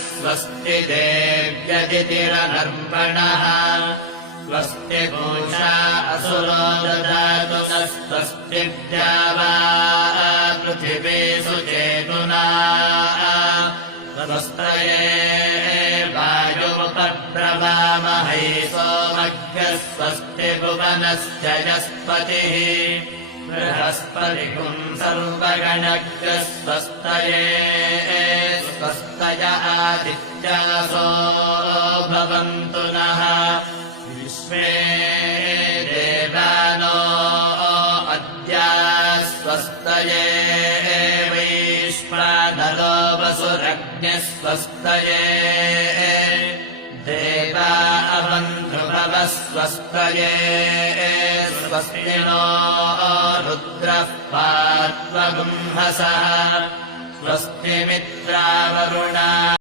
स्वस्ति देव्यदितिरनर्पणः स्वस्ति पूषा असुरो ददातु न स्वस्ति द्यावा पृथिवी सुचेतुना स्वस्तये वायुमुपप्रवामहै सोमभ्यः स्वस्ति भुवनस्य यस्पतिः बृहस्पतिम् सर्वगणभ्यः स्वस्तये स्वस्तय आदित्यासो भवन्तु नः विश्वे देवानो अद्या स्वस्तये वैश्वानरो वसुरग्न्यः स्वस्तये देवा अवन्ध्रुवः स्वस्तये स्वस्ति नो रुद्रः पार्श्वगुंहसः स्वस्ति मित्रावरुणा